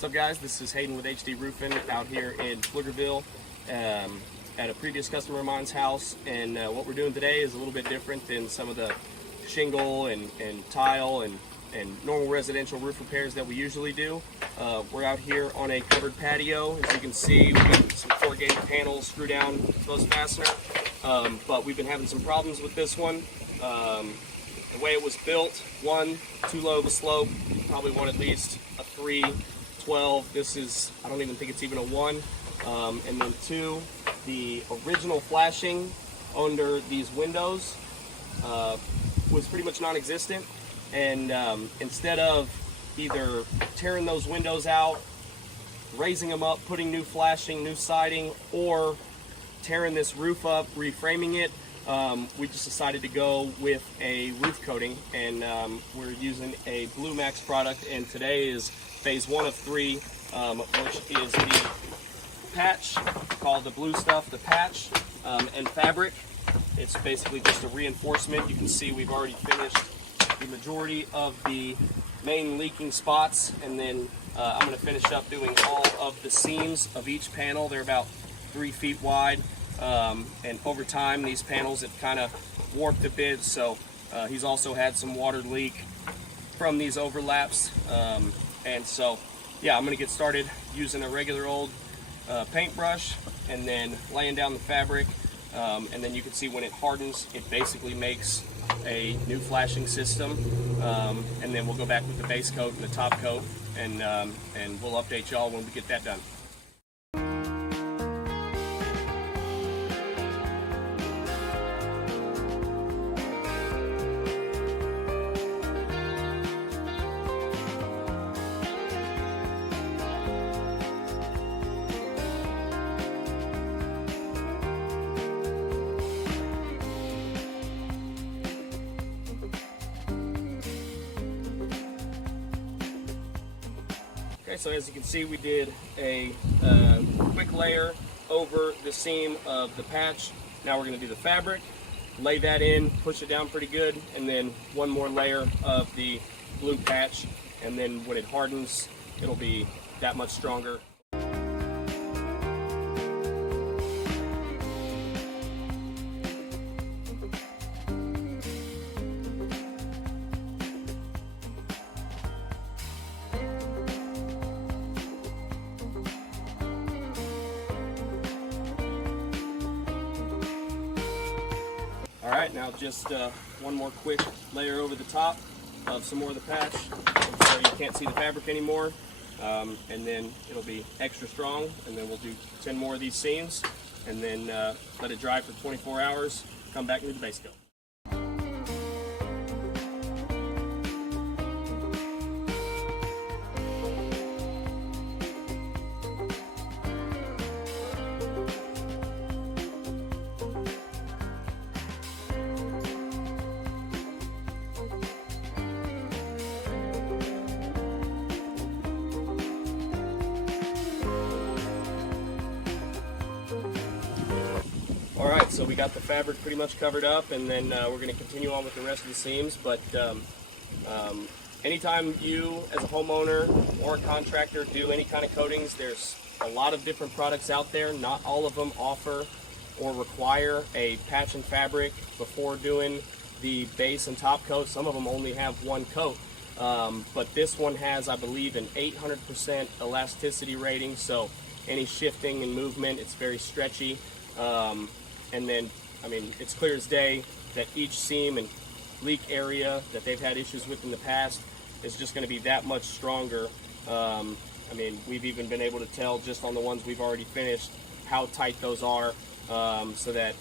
What's up, guys? This is Hayden with HD Roofing out here in Pflugerville at a previous customer of mine's house. And what we're doing today is a little bit different than some of the shingle and tile and normal residential roof repairs that we usually do. We're out here on a covered patio. As you can see, we got some corrugated panels, screw down closed fastener. But we've been having some problems with this one. The way it was built, one, too low of a slope. You probably want at least a 3, 12. This is, I don't even think it's even a 1. And then 2, the original flashing under these windows was pretty much non-existent. And instead of either tearing those windows out, raising them up, putting new flashing, new siding, or tearing this roof up, reframing it, we just decided to go with a roof coating, and we're using a Blue Max product, and today is phase 1 of 3, which is the patch, called the blue stuff, the patch, and fabric. It's basically just a reinforcement. You can see we've already finished the majority of the main leaking spots, and then I'm going to finish up doing all of the seams of each panel. They're about 3 feet wide. And over time these panels have kind of warped a bit, so he's also had some water leak from these overlaps, and so yeah, I'm going to get started using a regular old paintbrush and then laying down the fabric, and then you can see when it hardens it basically makes a new flashing system, and then we'll go back with the base coat and the top coat, and we'll update y'all when we get that done. Okay, so as you can see, we did a quick layer over the seam of the patch. Now we're going to do the fabric, lay that in, push it down pretty good, and then one more layer of the blue patch, and then when it hardens, it'll be that much stronger. Alright, now just one more quick layer over the top of some more of the patch so you can't see the fabric anymore, and then it'll be extra strong, and then we'll do 10 more of these seams, and then let it dry for 24 hours, come back and do the base coat. Alright, so we got the fabric pretty much covered up, and then we're going to continue on with the rest of the seams. But anytime you as a homeowner or a contractor do any kind of coatings, there's a lot of different products out there. Not all of them offer or require a patch and fabric before doing the base and top coat. Some of them only have one coat, but this one has, I believe, an 800% elasticity rating, so any shifting and movement, it's very stretchy. And then, I mean, it's clear as day that each seam and leak area that they've had issues with in the past is just going to be that much stronger. I mean, we've even been able to tell just on the ones we've already finished how tight those are, so that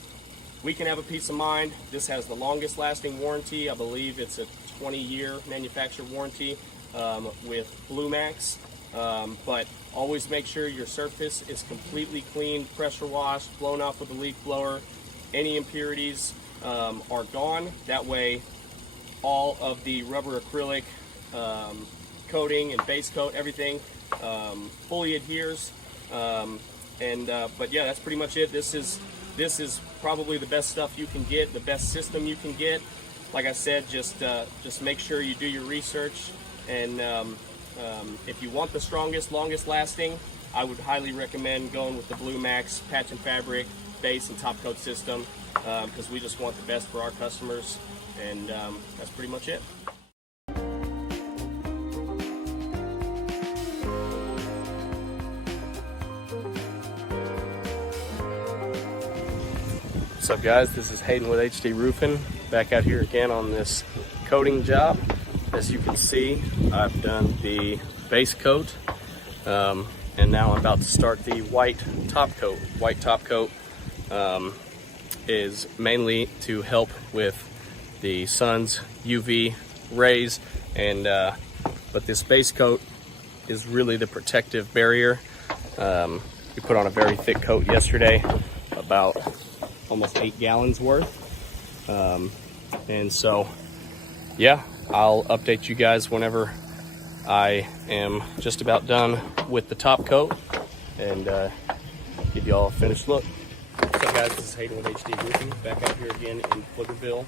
we can have a peace of mind. This has the longest lasting warranty. I believe it's a 20-year manufacturer warranty with Blue Max. But always make sure your surface is completely cleaned, pressure washed, blown off with a leaf blower. Any impurities are gone. That way all of the rubber acrylic coating and base coat, everything fully adheres. But yeah, that's pretty much it. This is probably the best stuff you can get, the best system you can get. Like I said, just make sure you do your research and If you want the strongest, longest lasting, I would highly recommend going with the Blue Max patch and fabric base and top coat system, because we just want the best for our customers, and that's pretty much it. What's up, guys? This is Hayden with HD Roofing, back out here again on this coating job. As you can see, I've done the base coat, and now I'm about to start the white top coat. White top coat is mainly to help with the sun's UV rays, and but this base coat is really the protective barrier. We put on a very thick coat yesterday, about almost 8 gallons worth, and so yeah, I'll update you guys whenever I am just about done with the top coat and give you all a finished look. What's up, guys? This is Hayden with HD Roofing, back out here again in Pflugerville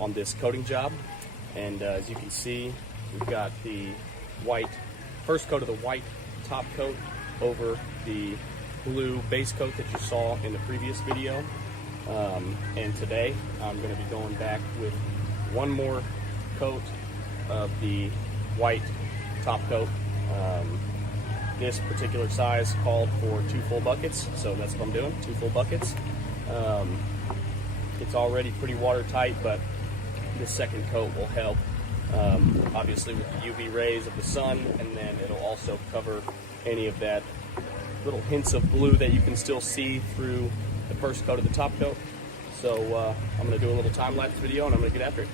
on this coating job. And as you can see, we've got the first coat of the white top coat over the blue base coat that you saw in the previous video. And today I'm going to be going back with one more coat of the white top coat. This particular size called for 2 full buckets, so that's what I'm doing, 2 full buckets. It's already pretty watertight, but this second coat will help, obviously with the UV rays of the sun, and then it'll also cover any of that little hints of blue that you can still see through the first coat of the top coat. So I'm going to do a little time-lapse video, and I'm going to get after it.